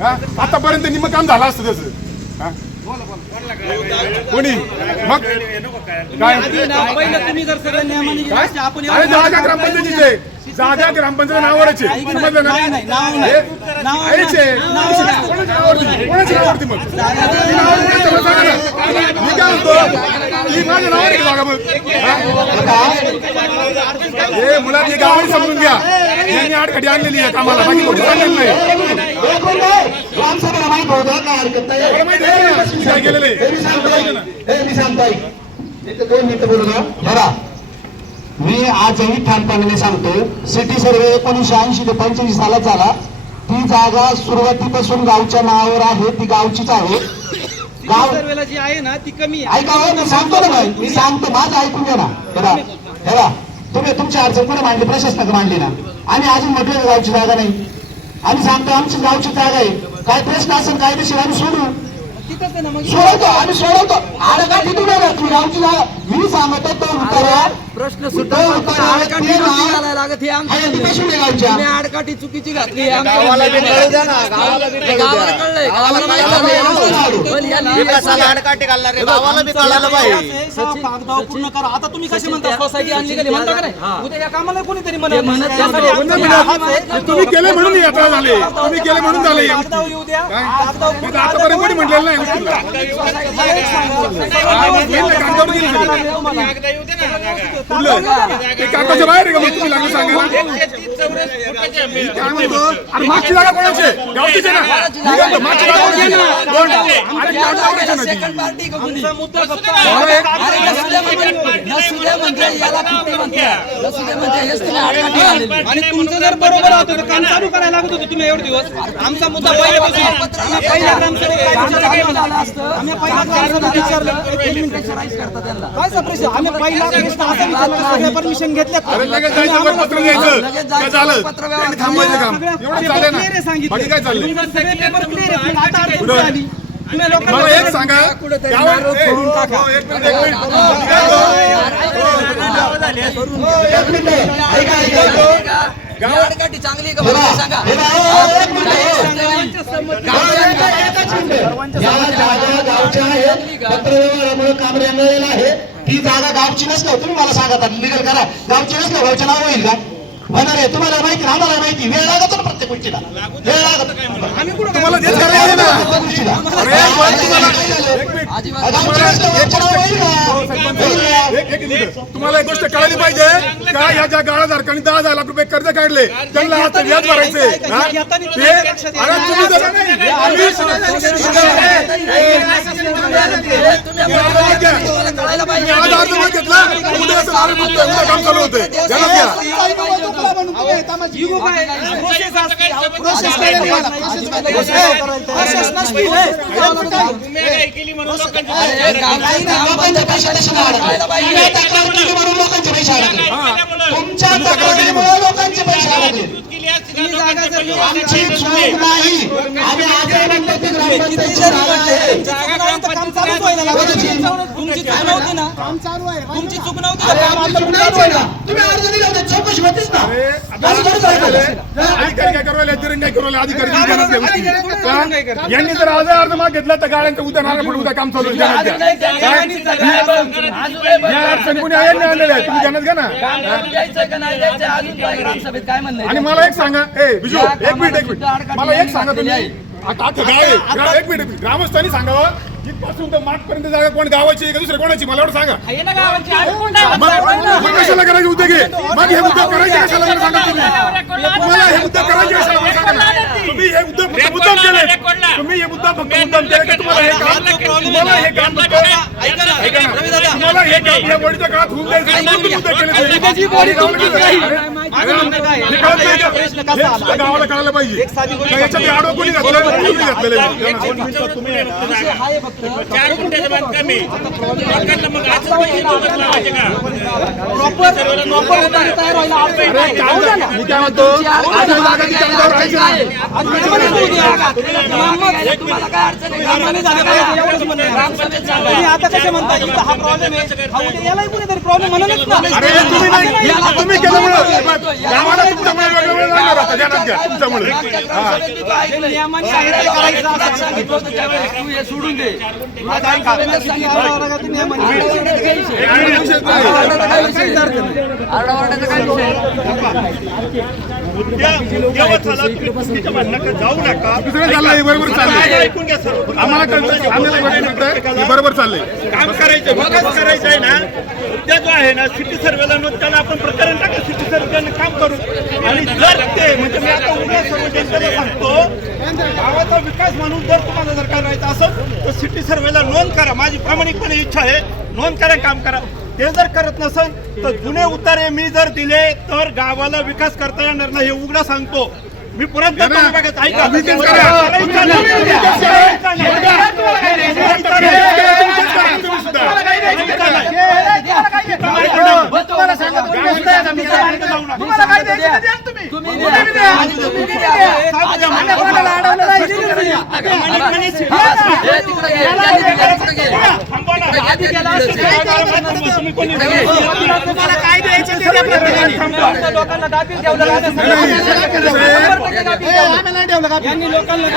हा? आतापर्यंत निम काम झालं असतं त्याचं. हा? कोणी? मग? काय? अरे जागा ग्रामपंचायतीचे जागा ग्रामपंचायत नावावरचे समजलं ना? नाही, नाही, नाव नाही. नाव आहेच आहे. कोणाच्या नावावरती? कोणाच्या नावावरती मग? मी काय म्हणतो ही माझ्या मग हे मुलात हे गावाने समजून घ्या यांनी आडखडी आणलेली आहे कामाला बाकी कुठे सांगेल नाही ग्रामसभेला होतं काय हरकत नाही मी काय केलेलं आहे मी सांगतोय दोन मिनिटं बोलू मी आजही ठामपणाने सांगतो सिटी सर्वे एकोणीसशे ऐंशी ते पंच्याऐंशी सालात झाला ती जागा सुरुवातीपासून गावच्या नावावर आहे ती गावचीच आहे. सर्वेला जी आहे ना ती कमी ऐका हो, मी सांगतो ना भाई मी सांगतो माझं ऐकून घ्या ना. हेरा हेरा तुम्ही तुमची अडचण कुठे मांडली? प्रशस्त मांडली ना. आणि अजून म्हटलं का गावची जागा नाही. आम्ही सांगतो आमची गावची जागा आहे. काय प्रश्न असेल कायदेशीर आम्ही सोडू. सोडवतो आम्ही सोडवतो. आडं काय तिथून बघा ती गावची जागा मी सांगतो तो उतारा. प्रश्न सुद्धा लागत हे आडकाठी चुकीची घातली. हे आता तुम्ही कसे म्हणता सोसायटी आणली गेली म्हणता का नाही उद्या या कामाला कोणीतरी म्हणत म्हणत त्यासाठी नव्हते. आमचं म्हणत काम नाही. आहे. तुम्ही केले म्हणून यात्रा झाली. तुम्ही केले म्हणून झाले. आतापर्यंत कोणी म्हटलेलं नाही. सांगा. ते कागदाच्या बाहेर आहे का? मग तुम्ही लागलं मी काय म्हणतो? अरे मागची जागा कोणाची? आहे? गावचीच आहे ना? मी काय म्हणतो, मागची जागा कोणाची? आहे? कोण? अरे कागदावरच आहे ना ती. सेकंड पार्टी का कोणी? मला एक- अरे नसुदे म्हणजे- नसुदे म्हणजे याला किती म्हणतात? नसुदे म्हणजे हेच तुम्ही आडकाठी घातलेली. आणि तुमचं जर बरोबर होतं तर काम चालू करायला लागत होतं तुम्ही एवढे दिवस. आमचा मुद्दा पहिल्यापासून. आम्ही पहिल्या विचारलं? आम्ही पहिल्या ग्रामसभेत विचारलं. काय प्रश्न आम्ही पहिला प्रश्न असा विचारला का सगळे परमिशन घेतल्यात अरे लगेच जायचं वर पत्र द्यायचं काय झालं त्यांनी थांबायचं काम एवढं चाललंय ना बाकी काय चाललंय पुढं. मला एक सांगा गावात ए, हो, एक मिनिट एक मिनिट ऐका ऐका गावात चांगली आहे का बरं सांगा हे बघा, एक मिनिट या जागा गावच्या आहेत पत्रव्यवहारामुळे काम रंगलेलं आहे ही जागा गावची नसल्यावर तुम्ही मला सांगा लिगल करा. गावची नसल्यावर गावचं नाव होईल का? होणार आहे तुम्हाला माहिती आम्हाला माहिती वेळ लागतो ना प्रत्येक गोष्टीला वेळ लागतो तुम्हाला एक गोष्ट कळाली पाहिजे का या ज्या गाळा धारकांनी दहा हजार लाख रुपये कर्ज काढले त्यांना आता व्याज भरायचे हा? घेतला उद्या असं अरे मग काम चालू होते ध्यानात घ्या इगो काय? प्रोसेस असते प्रोसेस काय प्रोसेस नसते. नाही अडकले. तुम्ही तक्रार केली म्हणून लोकांचे पैसे अडकले तुमच्या तक्रारीमुळे लोकांचे पैसे अडकले तुम्ही आमची चूक नाही. आम्ही आजही म्हणतो की ग्रामपंचायतची जागा आहे. काम चालूच व्हायला लागलं. तुमची चूक नव्हती ना. तुमची चूक नव्हती ना. आहे. तुम्ही अर्ज दिला होता चौकशी होतीच ना अरे, आता काय झालंय? अधिकारी काय करू राहिले अधिकारी काय करू राहिले अधिकारी ध्यानात घ्या गोष्टी. का? यांनी जर आज अर्ज माग घेतला तर गाड्यांचं उद्या नारळ पण उद्या काम चालू आहे, ध्यानात घ्या काय? या अडचणी कोणी यांनी आणलेल्या आहेत तुम्ही ध्यानात घ्या ना काय म्हणणं आणि मला एक सांगा ए बिजू एक मिनिट एक मिनिट मला एक सांगा तुम्ही आता आहे ग्रा- एक मिनिट ग्रामस्थांनी सांगावं इथपासून तर मागपर्यंत जागा कोण गावाची आहे का दुसऱ्या कोणाची? मला एवढं सांगा. मग मग कशाला करायचे उद्योग हे? मग हे उद्योग करायचे कशाला? मला सांगा तुम्ही. तुम्हाला हे उद्योग करायचे कशाला? मला सांगा. तुम्ही हे उद्योग फक्त मुद्दाम केले तुम्ही हे मुद्दाम फक्त मुद्दाम केले का तुम्हाला हे काम तुम्हाला हे काम तुम्हाला हे काम या वडीच्या काळात होऊन द्यायचं गावाला तुमची काय? काय? अरे, माझं म्हणणं काय आहे? कळत नाही का? प्रश्न कसा सुद्धा गावाला कळायला पाहिजे. याच्यात आडवं कोणी. मी काय म्हणतो? आता कसे म्हणता? इथं हा प्रॉब्लेम आहे. हा उद्या यालाही कुणीतरी प्रॉब्लेम म्हणूनच ना. अरे तुम्ही नाही. तुम्ही केल्यामुळं लागणार आता ध्यानात घ्या तुमच्यामुळे हा हे सोडून दे तुला काय सांगितलं. आणि विषय नाही. दुसरं चाललंय हे बरोबर चाललंय आम्हाला कळतं आम्हाला कळतं हे बरोबर चाललंय काम करायचं विकास करायचा आहे ना उद्या जो आहे ना सिटी सर्वेला त्याला आपण प्रकरण टाका सिटी सर्वेला काम करू आणि जर ते म्हणजे मी आता उद्या सर्व जनतेला सांगतो गावाचा विकास म्हणून जर तुम्हाला जर करायचं असेल तर सिटी सर्वेला नोंद करा. माझी प्रामाणिकपणे इच्छा आहे नोंद करा काम करा. ते जर करत नसेल तर जुने उतारे मी जर दिले तर गावाला विकास करता येणार नाही हे उघडा सांगतो. मी. तालुक्यात ऐका. लोकांना दाबील ठेवलं. यांनी लोकांना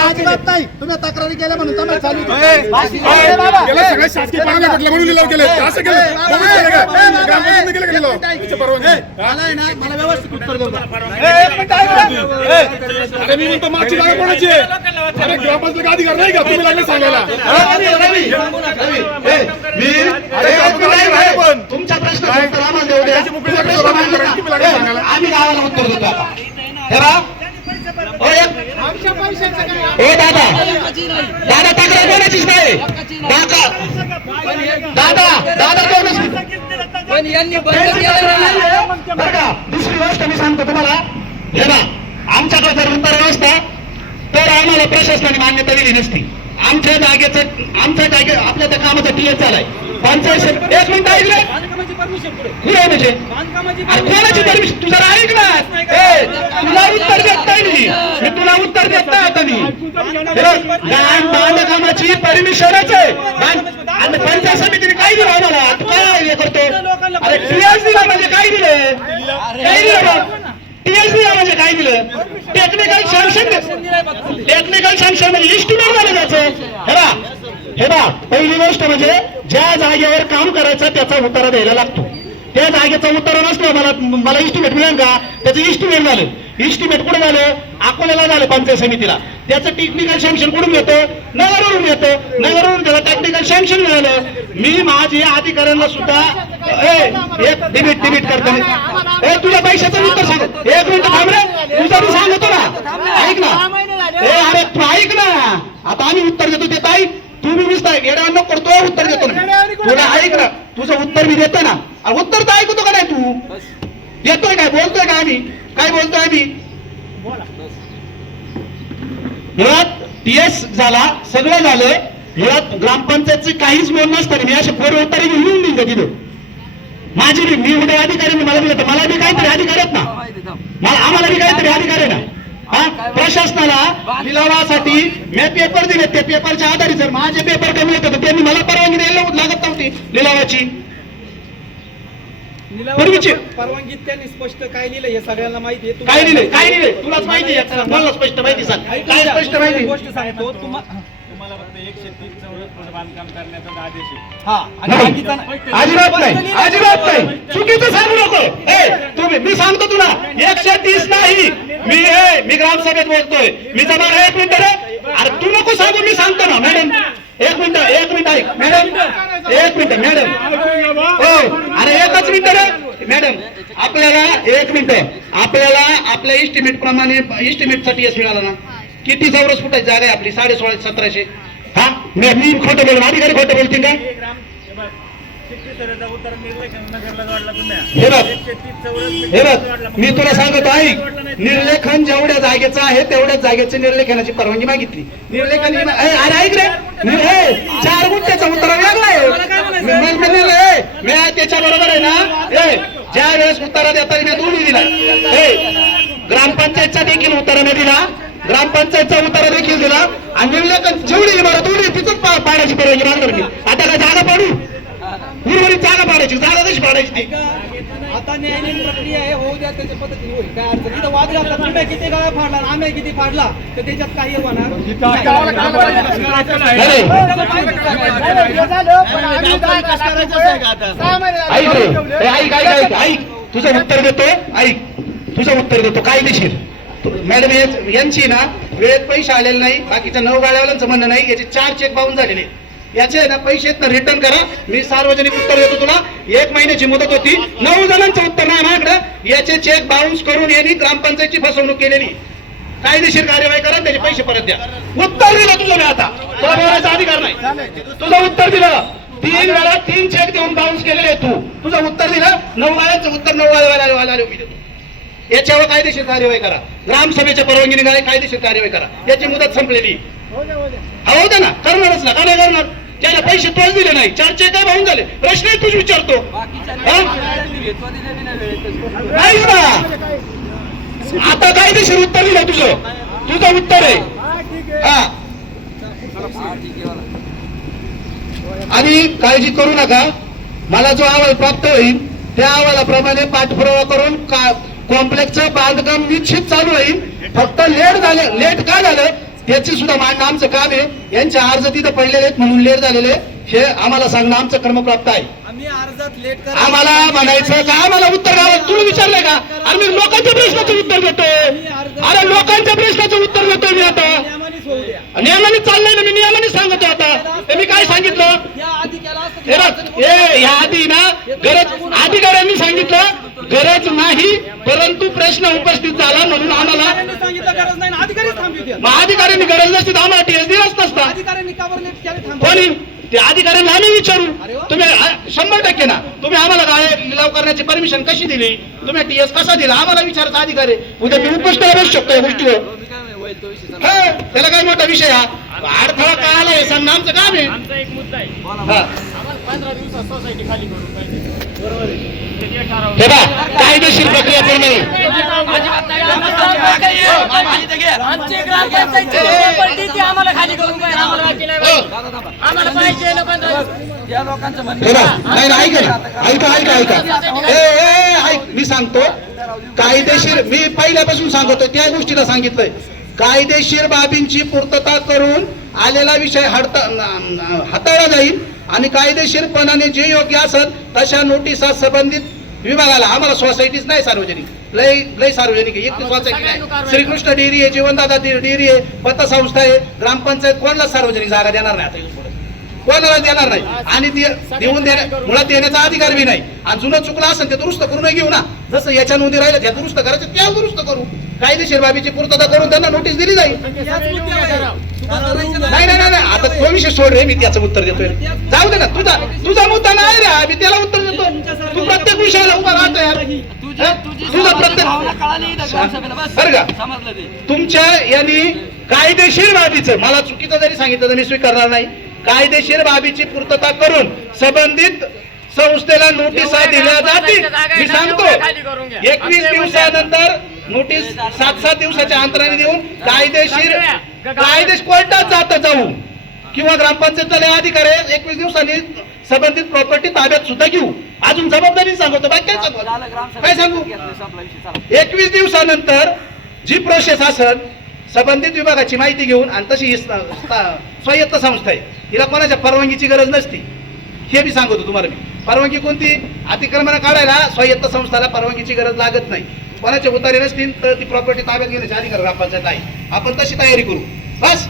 अजिबात नाही तुम्ही तक्रारी केल्या म्हणून तुम्हाला चालू सगळ्या शासकीय म्हणून लिलाव केले असं केलं परवानगी मला व्यवस्थित उत्तर देऊ मी म्हणतो मागची जागा कोणाची अरे ग्रामपंचायत अधिकार नाही का तुम्ही लागले सांगायला तुमच्या प्रश्न आम्ही गावाला उत्तर देतो आता. हे दादा. दादा तक्रार कोणाचीच नाही दादा दादा दादा कोणाची पण यांनी बंद केलं ना. बरं का दुसरी गोष्ट मी सांगतो तुम्हाला. हे ना आमच्याकडे जर उत्तर व्यवस्था तर आम्हाला प्रशासनाने मान्यता दिली नसती. आमच्या जागेचं आमच्या जागे आपल्या त्या कामाचा टीएस झालाय पंचायत एक मिनिट ऐकलं कुठे? आहे म्हणजे. कोणाची परमिशन तुझा ऐक ना तुला उत्तर देत नाही मी. मी तुला उत्तर देत नाही आता मी. बांधकामाची परमिशनच आहे. आणि पंचायत समितीने काय दिलं आम्हाला. तू काय हे करतो? अरे टीएस दिला म्हणजे काय दिलं? काय दिलं टीएस दिला म्हणजे काय दिलं? टेक्निकल सँक्शन टेक्निकल सँक्शन म्हणजे इस्टिमेट झालं त्याचं हे हे बा पहिली गोष्ट म्हणजे ज्या जागेवर काम करायचं त्याचा उतारा द्यायला लागतो. त्या जागेचा उतारा नसलं मला मला इस्टिमेट मिळेल का? त्याचं इस्टिमेट झालं. इस्टिमेट कुठे झालं? अकोल्याला झालं पंचायत समितीला. त्याचं टेक्निकल सँक्शन कुठून येतं? नगरवरून येतं. नगरवरून त्याला टेक्निकल सँक्शन मिळालं. मी माझे अधिकाऱ्यांना सुद्धा डिबीट डिबीट करताना ए तुझ्या पैशाचं उत्तर सांग. एक मिनिट थांब रे. तुझा मी सांगतो ना. ऐक ना. ए अरे तू ऐक ना. आता आम्ही उत्तर देतो ते ताई. तू मी नुसता येड्यावर करतो उत्तर देतो ना तुला ऐक ना तुझं उत्तर मी देतो ना. उत्तर तर ऐकतो का नाही तू? देतोय काय? बोलतोय का आम्ही? काय बोलतोय आम्ही? मुळात टीएस झाला सगळं झालं मुळात ग्रामपंचायतचं काहीच बोल नसतं मी असे पोर उत्तरे देईन का तिथं. माझी बी- मी उद्या अधिकारी मी मला दिलं मला बी काहीतरी अधिकार आहेत ना. मला आम्हाला बी काहीतरी अधिकार आहे ना. हा? प्रशासनाला लिलावासाठी मी पेपर दिले त्या पेपरच्या आधारे जर माझे पेपर कमी होते तर त्यांनी मला परवानगी द्यायला लागत नव्हती लिलावाची. पूर्वीची. परवानगीत त्यांनी स्पष्ट काय लिहिलं हे सगळ्यांना माहिती आहे. काय दिले काय दिले तुलाच माहिती आहे. मला स्पष्ट माहिती सांग. काय स्पष्ट माहिती? गोष्ट सांगतो तुम्हा- तुम्हाला फक्त एकशे तीस चौरस फूट बांधकाम करण्याचा आदेश आहे. हा आणि नाही. बाकीचा नाही. अजिबात नाही अजिबात नाही. चुकीचं सांगू नको. ए तुम्ही मी सांगतो तुला. एकशे तीस नाही. मी ए मी ग्रामसभेत बोलतोय. मी जमा एक मिनिट रे. अरे तू नको सांगू मी सांगतो ना मॅडम एक मिनिट एक मिनिट ऐक. मॅडम एक मिनिट मॅडम हो अरे एकच मिनिट रे. मॅडम आपल्याला एक मिनिट. आपल्याला आपल्या इस्टिमेट प्रमाणे इस्टिमेटसाठी यश मिळाला ना. किती चौरस फुटाची जागा आहे आपली? साडे सोळा सतराशे. हा मी मी खोटं बोलून अधिकारी खोटं बोलतील का हे बघ हे बघ. मी तुला सांगतो ऐक. निर्लेखन जेवढ्या जागेचं आहे तेवढ्याच जागेची निर्लेखनाची परवानगी मागितली. निर्लेखन अरे ऐक रे. चार गुंठ्याचा उत्तर वेगळा आहे. मी- त्याच्या बरोबर आहे ना? ज्या वेळेस उत्तरा देताना मी दोन्ही दिला. ग्रामपंचायतचा देखील उत्तर मी दिला. ग्रामपंचायतचा उतारा देखील दिला आणि निर्लेखन जेवढी इमारत उडी तिथंच पा- पाडायची परवानगी मागणार मी आता काय जागा पाडू उर्वरित जागा पाडायची जागा कशी पाडायची ती आता न्यायालयीन प्रक्रिया आहे होऊ द्या त्याच्या पद्धतीने होईल काय अडचण इथं वाद घालतात तुम्ही किती गाळा फाडला आम्ही किती फाडला तर त्याच्यात काही होणार. ऐक तुझं उत्तर देतो ऐक तुझं उत्तर देतो कायदेशीर मॅडम यांची ना वेळेत पैसे आलेले नाही बाकीच्या नऊ गाड्यावाल्यांचं म्हणणं नाही याचे चार चेक बाउन झालेले याचे ना पैसे तर रिटर्न करा मी सार्वजनिक उत्तर देतो तुला एक महिन्याची मुदत होती नऊ जणांचं उत्तर नाही माझ्याकडे याचे चेक बाउन्स करून यांनी ग्रामपंचायतची फसवणूक केलेली कायदेशीर कार्यवाही करा त्याचे पैसे परत द्या उत्तर दिलं तुझं मी आता तुला बोलायचा अधिकार नाही तुझं उत्तर दिलं तीन वेळा तीन चेक देऊन बाउन्स केलेले तू तुझं उत्तर दिलं नऊ वेळाचं उत्तर नऊ वेळा मी देतो याच्यावर कायदेशीर कार्यवाही करा. ग्रामसभेच्या परवानगीने काय कायदेशीर कार्यवाही करा. याची मुदत संपलेली. हा होता ना. करणारच ना. का नाही करणार? त्याला पैसे तोच दिले नाही चार चेक काय भाऊन झाले? प्रश्न तूच विचारतो. हा? नाहीच ना. आता कायदेशीर उत्तर दिलं तुझं. तुझं उत्तर आहे. हा. आणि काळजी करू नका. मला जो अहवाल प्राप्त होईल त्या अहवालाप्रमाणे पाठपुरावा करून का कॉम्प्लेक्सचं बांधकाम निश्चित चालू होईल. फक्त लेट झाले लेट का झालं? त्याची सुद्धा मांडणं आमचं काम आहे. यांचे अर्ज तिथं पडलेले आहेत म्हणून लेट झालेले हे आम्हाला सांगणं आमचं क्रमप्राप्त आहे. आम्ही आम्हाला म्हणायचं का? आम्हाला उत्तर गावात तुला विचारलंय का? मी लोकांच्या प्रश्नाचं उत्तर देतो अरे लोकांच्या प्रश्नाचं उत्तर देतो मी आता. नियमाने चाललंय ना मी नियमाने सांगतो आता. मी काय सांगितलं? हे आधी ना गरज अधिकाऱ्यांनी सांगितलं गरज नाही परंतु प्रश्न उपस्थित झाला म्हणून आम्हाला सांगितलं गरज नाही नसती तर आम्हाला टीएस दिलाच नसता. अधिकाऱ्यांनी कोणी? ते अधिकाऱ्यांना आम्ही विचारू. तुम्ही शंभर टक्के ना. तुम्ही आम्हाला गाड्या लिलाव करण्याची परमिशन कशी दिली? तुम्ही टीएस कसा दिला? आम्हाला विचारायचा अधिकार. आहे उद्या मी उपोषणाला बसू शकतो या गोष्टीवर. हा, त्याला काय मोठा विषय हा? अडथळा काय आला हे सांगणं आमचं काम आहे. आमचा एक मुद्दा आहे. हा. बा कायदेशीर प्रक्रिया पूर्ण हे. बा नाही नाही ऐका ऐका ऐका मी सांगतो. कायदेशीर मी पहिल्यापासून सांगतो त्या गोष्टीला सांगितलंय. कायदेशीर बाबींची पूर्तता करून आलेला विषय हडता हाताळला जाईल. आणि कायदेशीरपणाने जे योग्य असेल तशा नोटिसा संबंधित विभागाला आम्हाला सोसायटीच नाही सार्वजनिक. लय लय सार्वजनिक आहे. एकटी सोसायटी नाही. श्रीकृष्ण डेअरी आहे जीवनदादा डेअरी आहे पतसंस्था आहे. ग्रामपंचायत कोणाला सार्वजनिक जागा देणार नाही आता. कोणाला देणार नाही? आणि ते देऊन देण्या मुळात देण्याचा अधिकार बी नाही. आणि जुनं चुकलं असेल ते दुरुस्त करून घेऊ ना. जसं याच्या नोंदी राहिल्या त्या दुरुस्त करायचं त्या दुरुस्त करू. कायदेशीर बाबीची पूर्तता करून त्यांना नोटीस दिली जाईल. नाही. नाही नाही. आता तो विषय सोड रे मी त्याचं उत्तर देतोय. जाऊ दे ना तुझा तुझा मुद्दा नाही रे मी त्याला उत्तर देतो. तू प्रत्येक विषयाला उभा राहतो यार हा? तुझा प्रत्येक बरं का? तुमच्या यांनी कायदेशीर बाबीचं मला चुकीचं जरी सांगितलं तर मी स्वीकारणार नाही. कायदेशीर बाबीची पूर्तता करून संबंधित संस्थेला नोटिसा दिल्या जातील. मी सांगतो एकवीस दिवसानंतर नोटीस सात सात दिवसाच्या अंतराने देऊन कायदेशीर कायदेश कोर्टात जात जाऊ. किंवा ग्रामपंचायतला अधिकारी एकवीस दिवसांनी संबंधित प्रॉपर्टी ताब्यात सुद्धा घेऊ. अजून जबाबदारी सांगतो बाकी काय सांगू? काय सांगू? एकवीस दिवसानंतर जी प्रोसेस असेल संबंधित विभागाची माहिती घेऊन आणि तशी ही स्वायत्त संस्था आहे. हिला कोणाच्या परवानगीची गरज नसती. हे मी सांगतो तुम्हाला मी. परवानगी कोणती? अतिक्रमण काढायला स्वायत्त संस्थाला परवानगीची गरज लागत नाही. कोणाच्या उतारे नसतील तर ती प्रॉपर्टी ताब्यात घेण्याची अधिकार ग्रामपंचायत आहे. आपण तशी तयारी करू. बस.